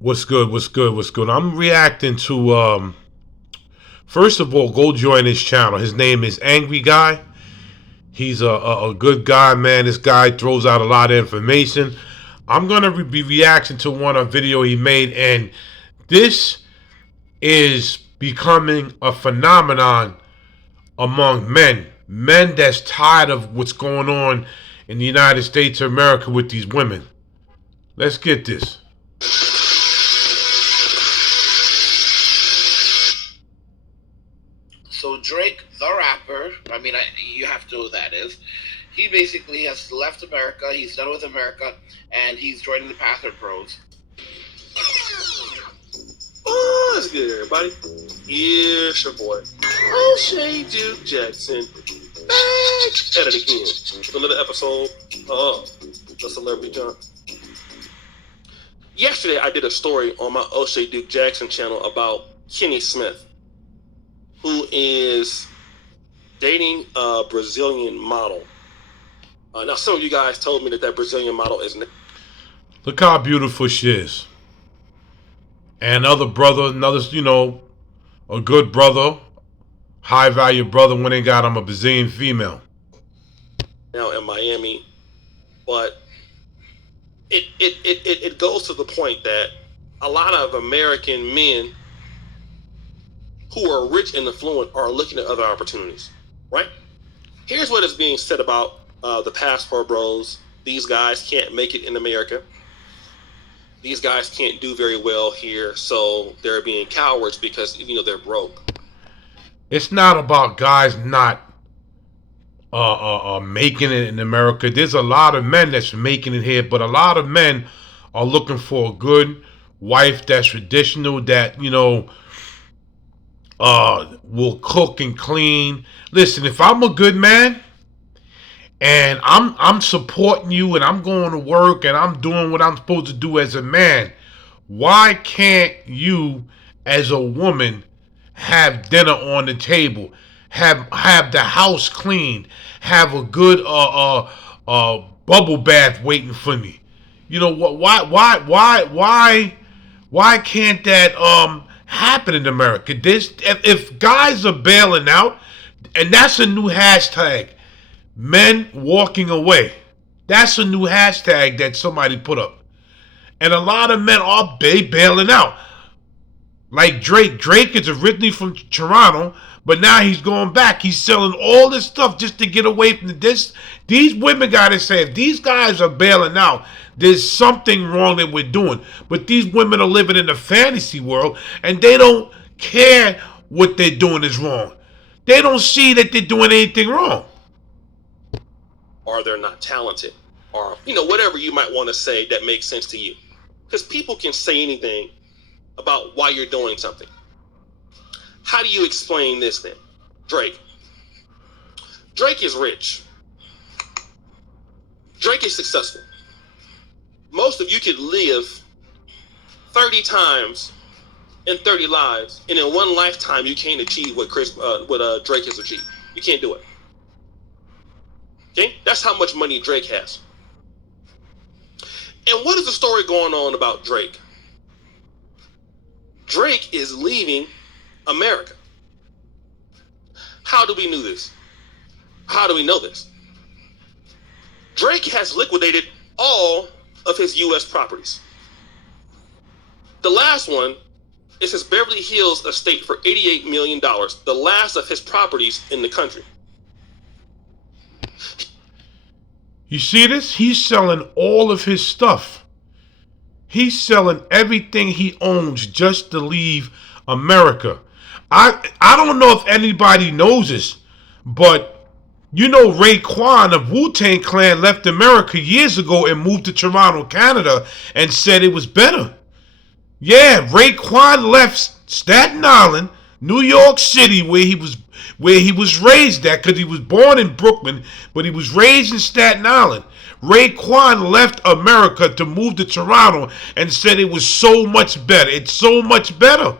What's good? What's good? What's good? I'm reacting to first of all, go join his channel. His name is Angry Guy. He's a good guy, man. This guy throws out a lot of information. I'm gonna be reacting to a video he made, and this is becoming a phenomenon among men. Men that's tired of what's going on in the United States of America with these women. Let's get this. So Drake, the rapper, you have to know who that is. He basically has left America. He's done with America, and he's joining the Panther Bros. Oh, that's good, everybody. Here's your boy, O'Shea Duke Jackson, back at it again with another episode of The Celebrity Junk. Yesterday, I did a story on my O'Shea Duke Jackson channel about Kenny Smith, who is dating a Brazilian model. Now, some of you guys told me that Brazilian model is... Look how beautiful she is. And another, a good brother, high value brother, when they got him a Brazilian female. Now in Miami, but it goes to the point that a lot of American men who are rich and affluent are looking at other opportunities, right? Here's what is being said about the passport bros. These guys can't make it in America. These guys can't do very well here, so they're being cowards because, they're broke. It's not about guys not making it in America. There's a lot of men that's making it here, but a lot of men are looking for a good wife that's traditional, that, will cook and clean. Listen, if I'm a good man and I'm supporting you and I'm going to work and I'm doing what I'm supposed to do as a man, why can't you as a woman have dinner on the table, have the house cleaned, have a good bubble bath waiting for me? You know what? Why can't that happen in America? If guys are bailing out, and that's a new hashtag, men walking away. That's a new hashtag that somebody put up. And a lot of men are bailing out. Like Drake. Drake is originally from Toronto, but now he's going back. He's selling all this stuff just to get away from this. These women gotta say, if these guys are bailing out, there's something wrong that we're doing. But these women are living in a fantasy world, and they don't care what they're doing is wrong. They don't see that they're doing anything wrong. Or they're not talented, or whatever you might want to say that makes sense to you, because people can say anything about why you're doing something. How do you explain this then? Drake is rich. Drake is successful. Most of you could live 30 times in 30 lives, and in one lifetime you can't achieve what Drake has achieved. You can't do it. Okay? That's how much money Drake has. And what is the story going on about Drake? Drake is leaving America. How do we know this? How do we know this? Drake has liquidated all of his U.S. properties. The last one is his Beverly Hills estate for $88 million, the last of his properties in the country. You see this? He's selling all of his stuff. He's selling everything he owns just to leave America. I don't know if anybody knows this, but Raekwon of Wu-Tang Clan left America years ago and moved to Toronto, Canada, and said it was better. Yeah, Raekwon left Staten Island, New York City, where he was raised at, because he was born in Brooklyn, but he was raised in Staten Island. Raekwon left America to move to Toronto and said it was so much better. It's so much better.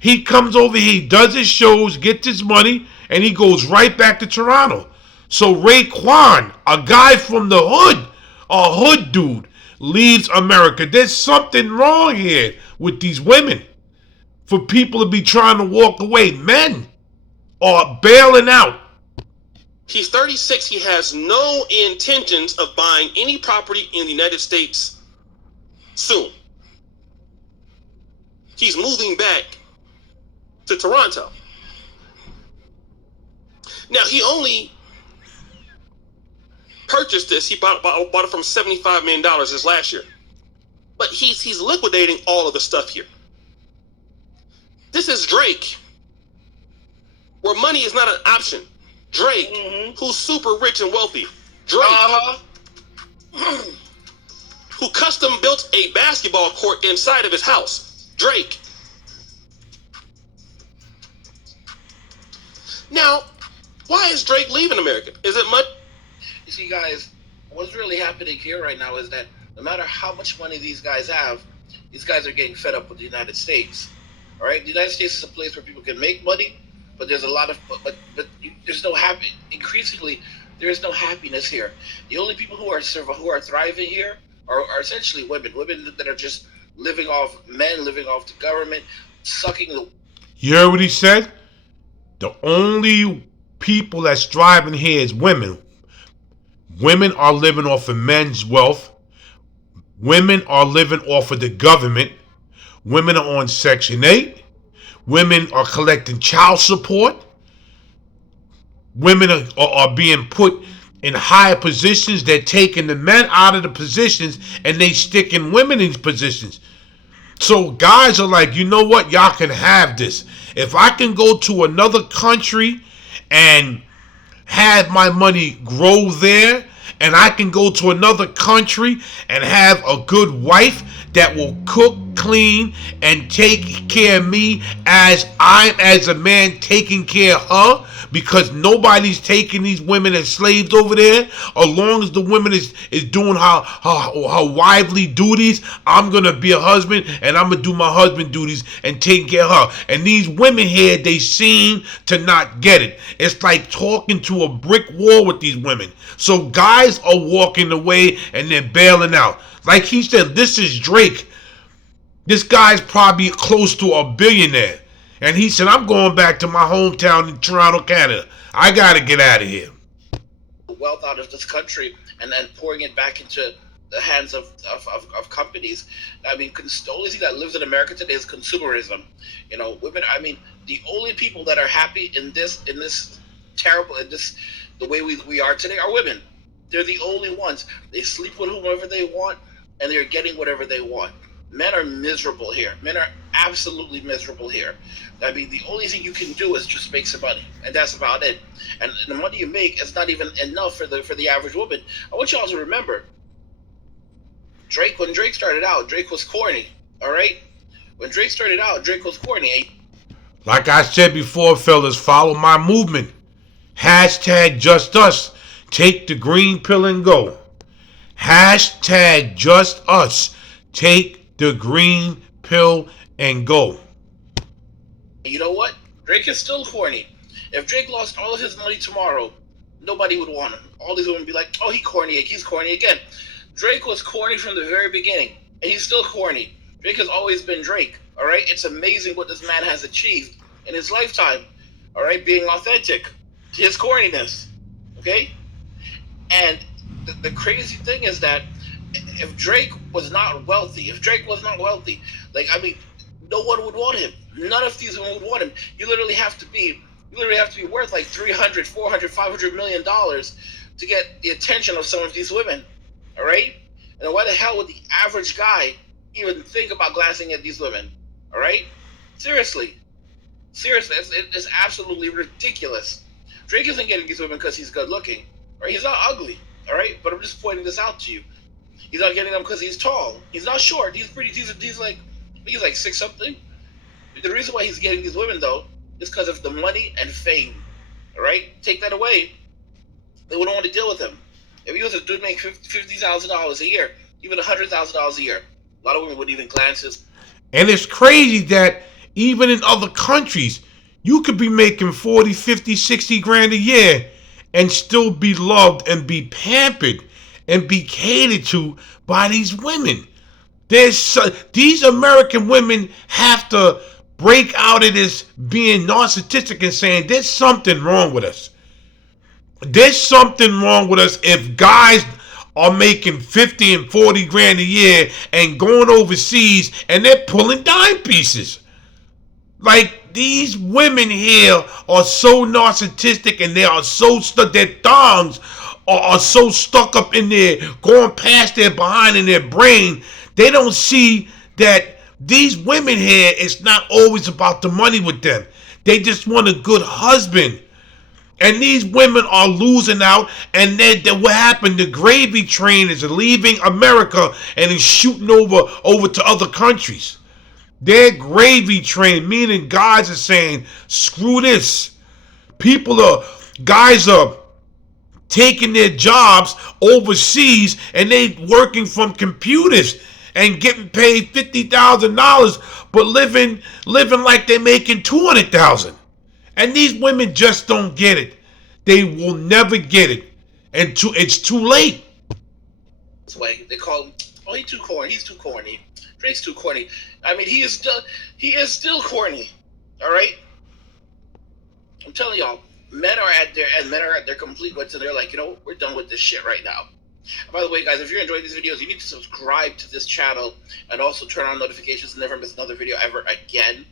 He comes over here, he does his shows, gets his money, and he goes right back to Toronto. So Raekwon, a guy from the hood, a hood dude, leaves America. There's something wrong here with these women. For people to be trying to walk away, men are bailing out. He's 36. He has no intentions of buying any property in the United States soon. He's moving back to Toronto. Now, he only purchased this. He bought it from $75 million this last year. But he's liquidating all of the stuff here. This is Drake, where money is not an option. Drake, who's super rich and wealthy. Drake, who custom built a basketball court inside of his house. Drake. Now, why is Drake leaving America? Is it much? You see, guys, what's really happening here right now is that no matter how much money these guys have, these guys are getting fed up with the United States. All right, the United States is a place where people can make money, but there's a lot of but there's no happy. Increasingly, there is no happiness here. The only people who are thriving here are essentially women that are just living off men, living off the government, sucking the. You heard what he said? The only people that's thriving here is women. Women are living off of men's wealth. Women are living off of the government. Women are on Section 8. Women are collecting child support. Women are being put in higher positions. They're taking the men out of the positions and they sticking women in positions. So guys are like, you know what? Y'all can have this. If I can go to another country and have my money grow there, and I can go to another country and have a good wife that will cook, clean, and take care of me as I'm as a man taking care of her, because nobody's taking these women as slaves over there. As long as the woman is doing her wifely duties, I'm going to be a husband and I'm going to do my husband duties and take care of her. And these women here, they seem to not get it. It's like talking to a brick wall with these women. So guys are walking away and they're bailing out. Like he said, this is Drake. This guy's probably close to a billionaire. And he said, I'm going back to my hometown in Toronto, Canada. I got to get out of here. Wealth out of this country and then pouring it back into the hands of companies. I mean, the only thing that lives in America today is consumerism. You know, women. I mean, the only people that are happy in this the way we are today are women. They're the only ones. They sleep with whomever they want, and they're getting whatever they want. Men are miserable here. Men are absolutely miserable here. I mean, the only thing you can do is just make some money, and that's about it. And the money you make is not even enough for the average woman. I want y'all to remember, when Drake started out, Drake was corny. All right, when Drake started out, Drake was corny. Like I said before, fellas, follow my movement. Hashtag just us. Take the green pill and go. Hashtag just us. Take the green pill and go. You know what? Drake is still corny. If Drake lost all of his money tomorrow, nobody would want him. All these women would be like, oh, he's corny again. Drake was corny from the very beginning, and he's still corny. Drake has always been Drake, all right? It's amazing what this man has achieved in his lifetime, all right? Being authentic to his corniness, okay? And the crazy thing is that if Drake was not wealthy, like, I mean, no one would want him. None of these women would want him. You literally have to be worth like $300, $400, $500 million to get the attention of some of these women. All right? And why the hell would the average guy even think about glancing at these women? All right? Seriously, it's absolutely ridiculous. Drake isn't getting these women because he's good looking. Right? He's not ugly. All right? But I'm just pointing this out to you. He's not getting them because he's tall. He's not short. He's pretty. He's like 6'something. The reason why he's getting these women though is because of the money and fame. All right, take that away, they wouldn't want to deal with him. If he was a dude making $50,000 a year, even $100,000 a year, a lot of women wouldn't even glance his. And it's crazy that even in other countries, you could be making 40, 50, 60 grand a year and still be loved and be pampered and be catered to by these women. These American women have to break out of this being narcissistic and saying there's something wrong with us. There's something wrong with us if guys are making 50 and 40 grand a year and going overseas and they're pulling dime pieces. Like, these women here are so narcissistic and they are so stuck, their thongs are so stuck up in there, going past their behind in their brain. They don't see that these women here, it's not always about the money with them. They just want a good husband. And these women are losing out, and then what happened? The gravy train is leaving America and is shooting over to other countries. Their gravy train, meaning guys are saying, screw this. Guys are taking their jobs overseas and they working from computers and getting paid $50,000, but living like they're making $200,000. And these women just don't get it. They will never get it. And it's too late. That's why they call him, oh, he's too corny. He's too corny. Drake's too corny. I mean, he is still corny. All right? I'm telling y'all, men are at their complete wits, and they're like, we're done with this shit right now. And by the way, guys, if you're enjoying these videos, you need to subscribe to this channel and also turn on notifications and never miss another video ever again.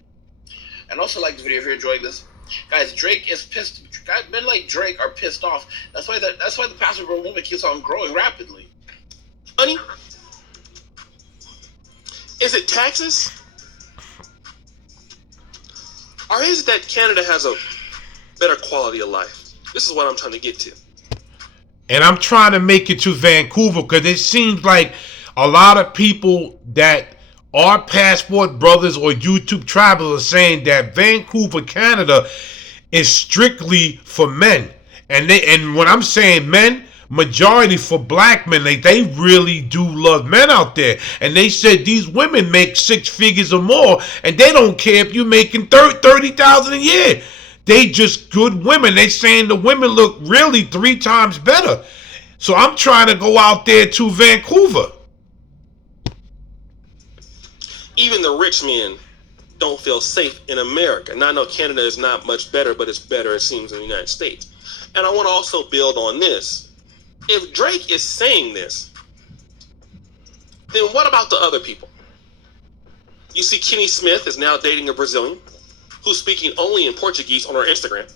And also like the video if you're enjoying this. Guys, Drake is pissed. Men like Drake are pissed off. That's why the Pastor Bro movement keeps on growing rapidly. Honey, is it taxes? Or is it that Canada has a better quality of life? This is what I'm trying to get to. And I'm trying to make it to Vancouver because it seems like a lot of people that are passport brothers or YouTube travelers are saying that Vancouver, Canada is strictly for men. And when I'm saying men, majority for black men. They really do love men out there. And they said these women make 6 figures or more and they don't care if you're making $30,000 a year. They just good women. They saying the women look really 3 times better. So I'm trying to go out there to Vancouver. Even the rich men don't feel safe in America. And I know Canada is not much better, but it's better, it seems, in the United States. And I want to also build on this. If Drake is saying this, then what about the other people? You see, Kenny Smith is now dating a Brazilian who's speaking only in Portuguese on her Instagram.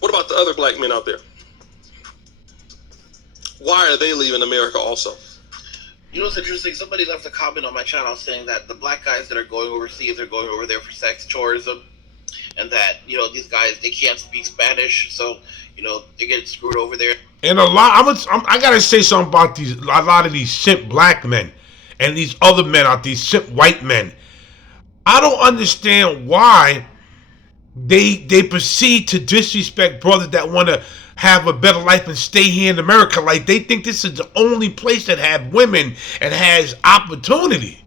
What about the other black men out there? Why are they leaving America also? You know what's interesting? Somebody left a comment on my channel saying that the black guys that are going overseas are going over there for sex tourism, and that these guys, they can't speak Spanish, so they get screwed over there. And I gotta say something about a lot of these simp black men and these other men out, these simp white men. I don't understand why they proceed to disrespect brothers that want to have a better life and stay here in America. Like, they think this is the only place that have women and has opportunity.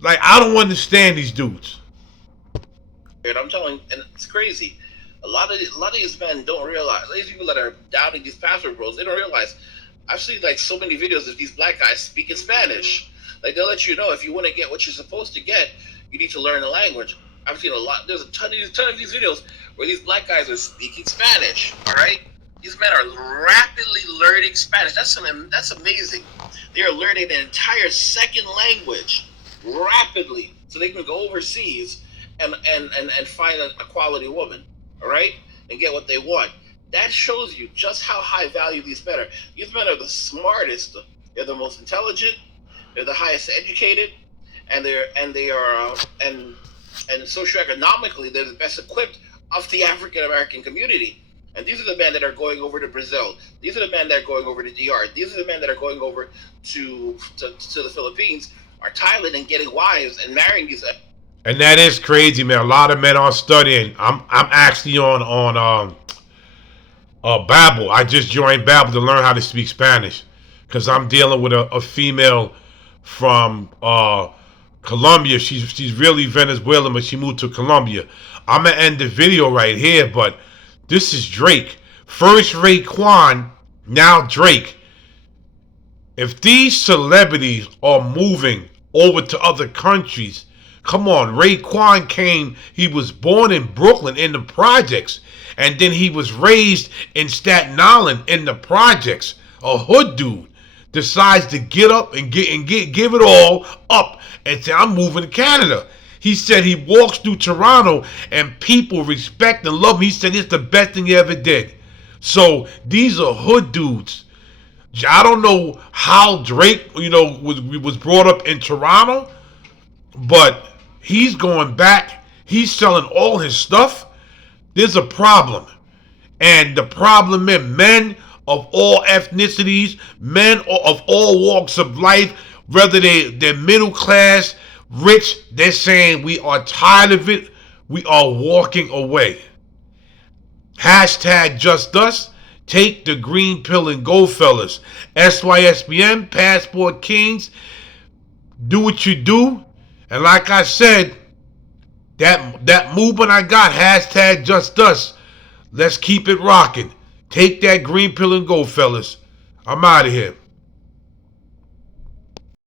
Like, I don't understand these dudes. And I'm telling, and it's crazy. A lot of these men don't realize. These people that are doubting these pastor bros, they don't realize. I've seen like so many videos of these black guys speaking Spanish. Like, they'll let you know if you want to get what you're supposed to get, you need to learn the language. I've seen a lot. There's a ton of these videos where these black guys are speaking Spanish. All right, these men are rapidly learning Spanish. That's amazing. They are learning an entire second language rapidly, so they can go overseas and find a quality woman. All right, and get what they want. That shows you just how high value these men are. These men are the smartest. They're the most intelligent. They're the highest educated, and socioeconomically, they're the best equipped of the African American community. And these are the men that are going over to Brazil. These are the men that are going over to DR. These are the men that are going over to the Philippines or Thailand and getting wives and marrying these. And that is crazy, man. A lot of men are studying. I'm actually on Babbel. I just joined Babbel to learn how to speak Spanish because I'm dealing with a female from Colombia. She's really Venezuelan, but she moved to Colombia. I'm gonna end the video right here, but this is Drake First Raekwon, now Drake. If these celebrities are moving over to other countries, come on, Raekwon came, he was born in Brooklyn in the projects, and then he was raised in Staten Island in the projects. A hood dude decides to get up and give it all up and say, I'm moving to Canada. He said he walks through Toronto and people respect and love him. He said it's the best thing he ever did. So these are hood dudes. I don't know how Drake, was brought up in Toronto, but he's going back. He's selling all his stuff. There's a problem. And the problem is men of all ethnicities, men of all walks of life, whether they're middle class, rich, they're saying we are tired of it. We are walking away. Hashtag just us. Take the green pill and go, fellas. SYSBM, Passport Kings. Do what you do. And like I said, that movement I got, hashtag just us. Let's keep it rocking. Take that green pill and go, fellas. I'm out of here.